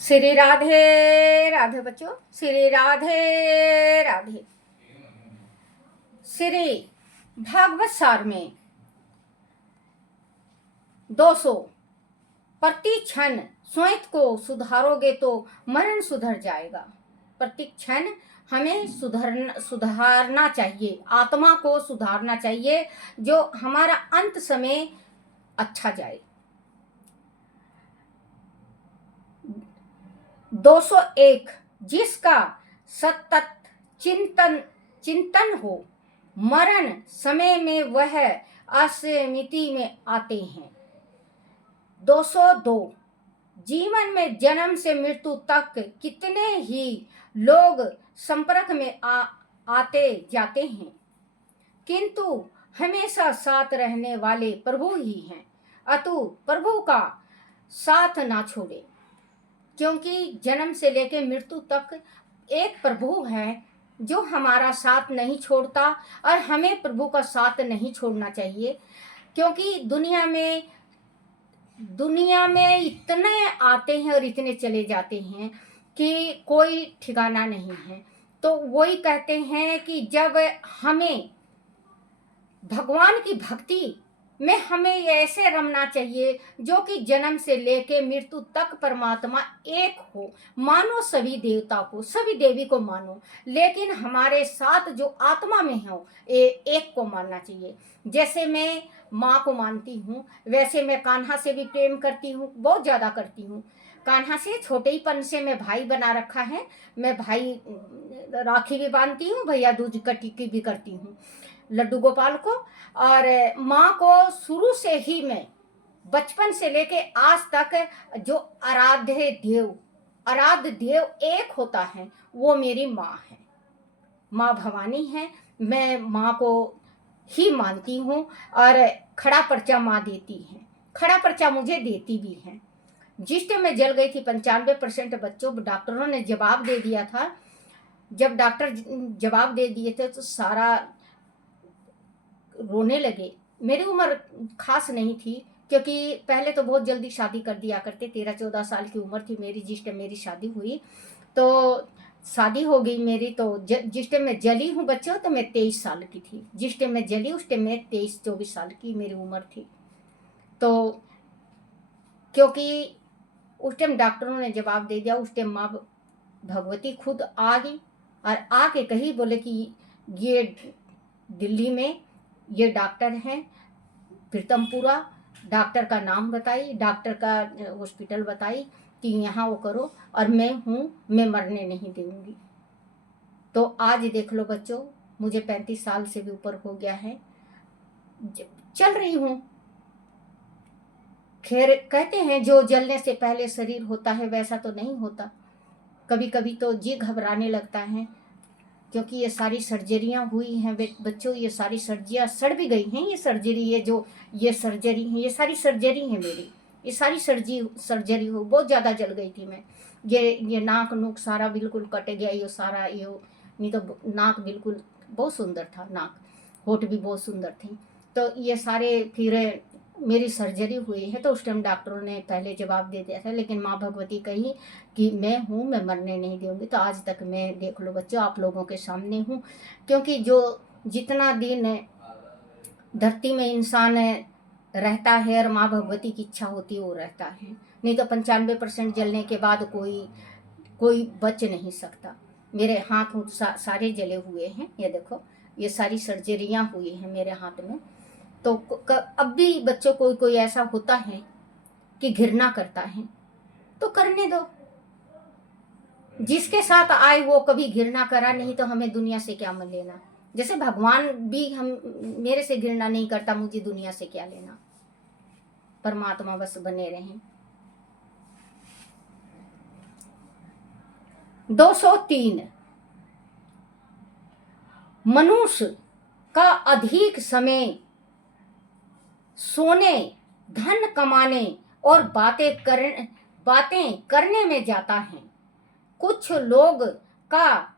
श्री राधे राधे बच्चों, श्री राधे राधे। श्री भागवत सार में 200 प्रति क्षण स्वयं को सुधारोगे तो मरण सुधर जाएगा। प्रति क्षण हमें सुधारना चाहिए, आत्मा को सुधारना चाहिए, जो हमारा अंत समय अच्छा जाए। 201 जिसका सतत चिंतन हो, मरण समय में वह असमिति में आते हैं। 202 जीवन में जन्म से मृत्यु तक कितने ही लोग संपर्क में आते जाते हैं, किंतु हमेशा साथ रहने वाले प्रभु ही हैं। अतु प्रभु का साथ ना छोड़े, क्योंकि जन्म से लेकर मृत्यु तक एक प्रभु है जो हमारा साथ नहीं छोड़ता, और हमें प्रभु का साथ नहीं छोड़ना चाहिए। क्योंकि दुनिया में इतने आते हैं और इतने चले जाते हैं कि कोई ठिकाना नहीं है। तो वही कहते हैं कि जब हमें भगवान की भक्ति में हमें ऐसे रमना चाहिए जो कि जन्म से लेके मृत्यु तक परमात्मा एक हो। मानो सभी देवता को, सभी देवी को मानो, लेकिन हमारे साथ जो आत्मा में हो एक को मानना चाहिए। जैसे मैं माँ को मानती हूँ, वैसे मैं कान्हा से भी प्रेम करती हूँ, बहुत ज़्यादा करती हूँ। कान्हा से छोटे ही पन से मैं भाई बना रखा है। मैं भाई राखी भी बांधती हूँ, भैया दूज का टिक्की भी करती हूँ लड्डू गोपाल को। और माँ को शुरू से ही मैं बचपन से लेके आज तक जो आराध्य देव एक होता है वो मेरी माँ है, माँ भवानी है। मैं माँ को ही मानती हूँ, और खड़ा पर्चा माँ देती है, खड़ा पर्चा मुझे देती भी है। जिस टाइम मैं जल गई थी 95% बच्चों, डॉक्टरों ने जवाब दे दिया था। जब डॉक्टर जवाब दे दिए थे तो सारा रोने लगे। मेरी उम्र खास नहीं थी, क्योंकि पहले तो बहुत जल्दी शादी कर दिया करते। 13-14 साल की उम्र थी मेरी जिस टाइम मेरी शादी हुई। तो शादी हो गई मेरी, तो जिस टाइम मैं जली हूँ बच्चों, तो मैं 23 साल की थी। जिस टाइम मैं जली उस टाइम मैं 23-24 साल की मेरी उम्र थी। तो क्योंकि उस टाइम डॉक्टरों ने जवाब दे दिया, उस टाइम माँ भगवती खुद आ गई और आके कही, बोले कि ये दिल्ली में ये डॉक्टर हैं प्रीतमपुरा। डॉक्टर का नाम बताई, डॉक्टर का हॉस्पिटल बताई कि यहाँ वो करो, और मैं हूँ, मैं मरने नहीं दूंगी। तो आज देख लो बच्चों, मुझे 35 साल से भी ऊपर हो गया है, चल रही हूँ। खैर कहते हैं जो जलने से पहले शरीर होता है वैसा तो नहीं होता। कभी कभी तो जी घबराने लगता है, क्योंकि ये सारी सर्जरियां हुई हैं बच्चों, ये सारी सर्जरियां सड़ भी गई हैं। ये सर्जरी, ये सर्जरी है, ये सारी सर्जरी है मेरी, ये सारी सर्जरी हो। बहुत ज़्यादा जल गई थी मैं। ये नाक नूक सारा बिल्कुल कट गया, ये सारा ये नहीं तो नाक बिल्कुल बहुत सुंदर था, नाक होठ भी बहुत सुंदर थी। तो ये सारे फिर मेरी सर्जरी हुई है। तो उस टाइम डॉक्टरों ने पहले जवाब दे दिया था, लेकिन माँ भगवती कही कि मैं हूँ, मैं मरने नहीं दूंगी। तो आज तक मैं देख लो बच्चों आप लोगों के सामने हूँ, क्योंकि जो जितना दिन धरती में इंसान रहता है और माँ भगवती की इच्छा होती है वो रहता है। नहीं तो 95% जलने के बाद कोई बच नहीं सकता। मेरे हाथ सारे जले हुए हैं, ये देखो, ये सारी सर्जरियां हुई हैं मेरे हाथ में। तो अब भी बच्चों कोई ऐसा होता है कि घृणा करता है, तो करने दो। जिसके साथ आए वो कभी घृणा करा नहीं, तो हमें दुनिया से क्या मन लेना। जैसे भगवान भी हम मेरे से घृणा नहीं करता, मुझे दुनिया से क्या लेना। परमात्मा बस बने रहें। 203 मनुष्य का अधिक समय सोने, धन कमाने और बातें करने में जाता है। कुछ लोग का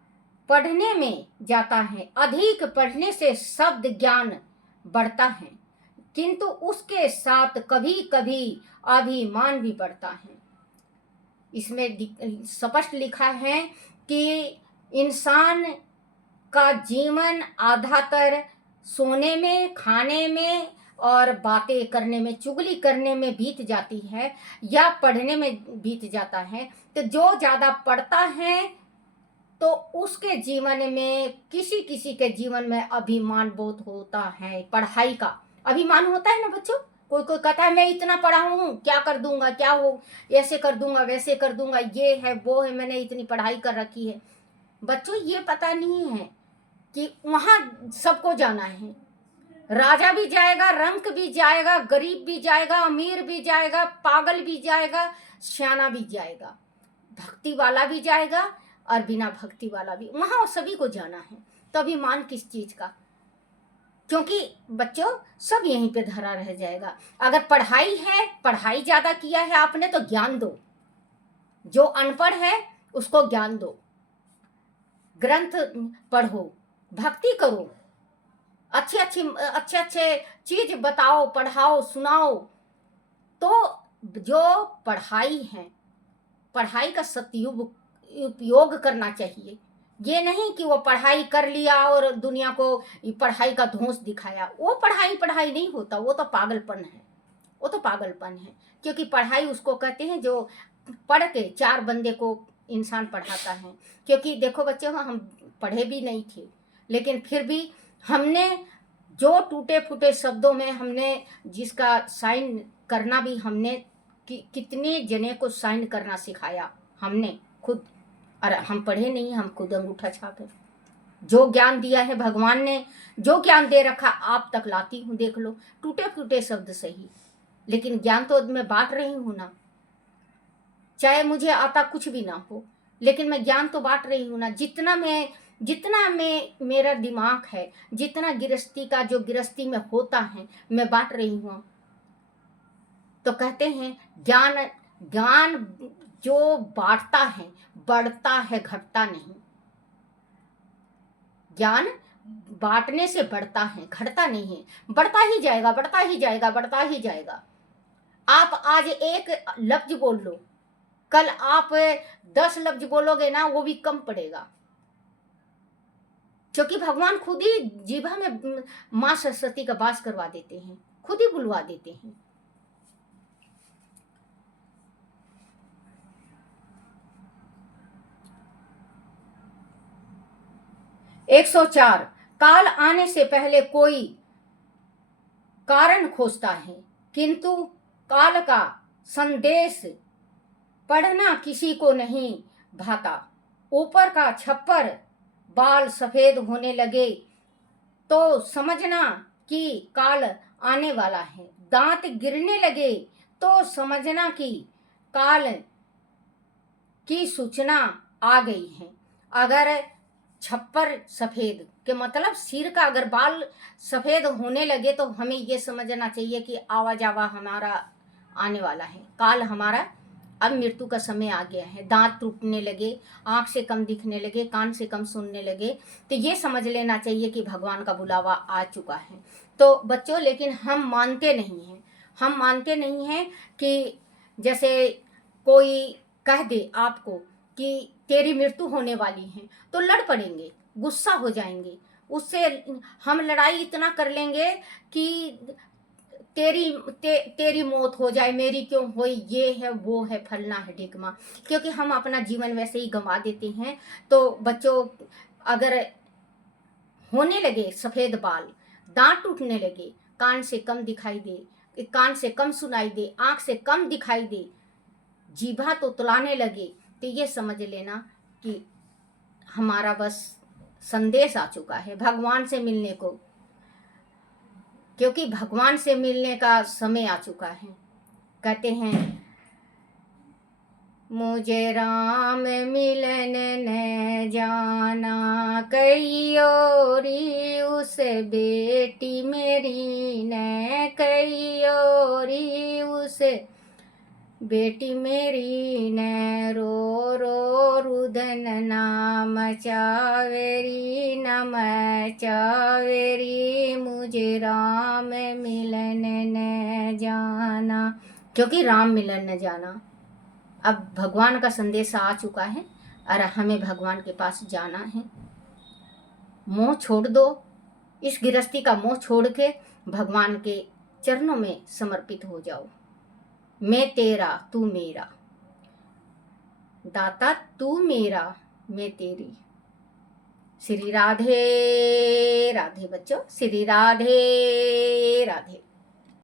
पढ़ने में जाता है। अधिक पढ़ने से शब्द ज्ञान बढ़ता है, किंतु उसके साथ कभी कभी अभिमान भी बढ़ता है। इसमें स्पष्ट लिखा है कि इंसान का जीवन आधातर सोने में, खाने में और बातें करने में, चुगली करने में बीत जाती है या पढ़ने में बीत जाता है। तो जो ज़्यादा पढ़ता है तो उसके जीवन में, किसी किसी के जीवन में अभिमान बहुत होता है, पढ़ाई का अभिमान होता है ना बच्चों। कोई कोई कहता है मैं इतना पढ़ा हूँ, क्या कर दूंगा, क्या हो, ऐसे कर दूंगा, वैसे कर दूंगा, ये है वो है, मैंने इतनी पढ़ाई कर रखी है। बच्चों ये पता नहीं है कि वहाँ सबको जाना है। राजा भी जाएगा, रंक भी जाएगा, गरीब भी जाएगा, अमीर भी जाएगा, पागल भी जाएगा, सियाना भी जाएगा, भक्ति वाला भी जाएगा और बिना भक्ति वाला भी, वहाँ सभी को जाना है। तो अभिमान किस चीज का? क्योंकि बच्चों सब यहीं पे धरा रह जाएगा। अगर पढ़ाई है, पढ़ाई ज्यादा किया है आपने तो ज्ञान दो, जो अनपढ़ है उसको ज्ञान दो, ग्रंथ पढ़ो, भक्ति करो, अच्छे अच्छे चीज बताओ, पढ़ाओ, सुनाओ। तो जो पढ़ाई है, पढ़ाई का उपयोग करना चाहिए। ये नहीं कि वो पढ़ाई कर लिया और दुनिया को पढ़ाई का धौंस दिखाया। वो पढ़ाई नहीं होता, वो तो पागलपन है, वो तो पागलपन है। क्योंकि पढ़ाई उसको कहते हैं जो पढ़ के 4 बंदे को इंसान पढ़ाता है। क्योंकि देखो बच्चों, हम पढ़े भी नहीं थे, लेकिन फिर भी हमने जो टूटे फूटे शब्दों में हमने जिसका साइन करना भी हमने कितने जने को साइन करना सिखाया हमने खुद। और हम पढ़े नहीं, हम खुद अंगूठा छापे। जो ज्ञान दिया है भगवान ने, जो ज्ञान दे रखा आप तक लाती हूँ, देख लो, टूटे फूटे शब्द सही, लेकिन ज्ञान तो मैं बांट रही हूँ ना। चाहे मुझे आता कुछ भी ना हो, लेकिन मैं ज्ञान तो बांट रही हूँ ना। जितना मैं मेरा दिमाग है, जितना गृहस्थी का जो गृहस्थी में होता है, मैं बांट रही हूँ। तो कहते हैं ज्ञान जो बांटता है बढ़ता है, घटता नहीं। ज्ञान बांटने से बढ़ता है, घटता नहीं है, बढ़ता ही जाएगा, बढ़ता ही जाएगा, बढ़ता ही जाएगा। आप आज एक लफ्ज बोल लो, कल आप 10 लफ्ज बोलोगे ना, वो भी कम पड़ेगा। क्योंकि भगवान खुद ही जीभा में माँ सरस्वती का वास करवा देते हैं, खुद ही बुलवा देते हैं। एक 104 काल आने से पहले कोई कारण खोजता है, किंतु काल का संदेश पढ़ना किसी को नहीं भाता। ऊपर का छप्पर बाल सफेद होने लगे तो समझना कि काल आने वाला है। दांत गिरने लगे तो समझना कि काल की सूचना आ गई है। अगर छप्पर सफेद के मतलब सिर का अगर बाल सफेद होने लगे तो हमें ये समझना चाहिए कि आवा जावा हमारा आने वाला है, काल हमारा अब मृत्यु का समय आ गया है। दांत टूटने लगे, आंख से कम दिखने लगे, कान से कम सुनने लगे, तो ये समझ लेना चाहिए कि भगवान का बुलावा आ चुका है। तो बच्चों, लेकिन हम मानते नहीं हैं, हम मानते नहीं हैं कि जैसे कोई कह दे आपको कि तेरी मृत्यु होने वाली है तो लड़ पड़ेंगे, गुस्सा हो जाएंगे, उससे हम लड़ाई इतना कर लेंगे कि तेरी मौत हो जाए, मेरी क्यों हो, ये है वो है, फलना है ढिकमा। क्योंकि हम अपना जीवन वैसे ही गंवा देते हैं। तो बच्चों, अगर होने लगे सफेद बाल, दांत टूटने लगे, कान से कम दिखाई दे, कान से कम सुनाई दे, आंख से कम दिखाई दे, जीभा तो तुलाने लगे, तो ये समझ लेना कि हमारा बस संदेश आ चुका है भगवान से मिलने को। क्योंकि भगवान से मिलने का समय आ चुका है। कहते हैं मुझे राम मिलन न जाना, कई ओरी उस बेटी मेरी न, कई ओरी उस बेटी मेरी न, रो रो रुदन नाम चावेरी, नम चावेरी, मुझे राम मिलन न जाना। क्योंकि राम मिलन न जाना, अब भगवान का संदेश आ चुका है और हमें भगवान के पास जाना है। मोह छोड़ दो, इस गृहस्थी का मोह छोड़ के भगवान के चरणों में समर्पित हो जाओ। मैं तेरा तू मेरा, दाता तू मेरा मैं तेरी। श्री राधे राधे बच्चों, श्री राधे राधे।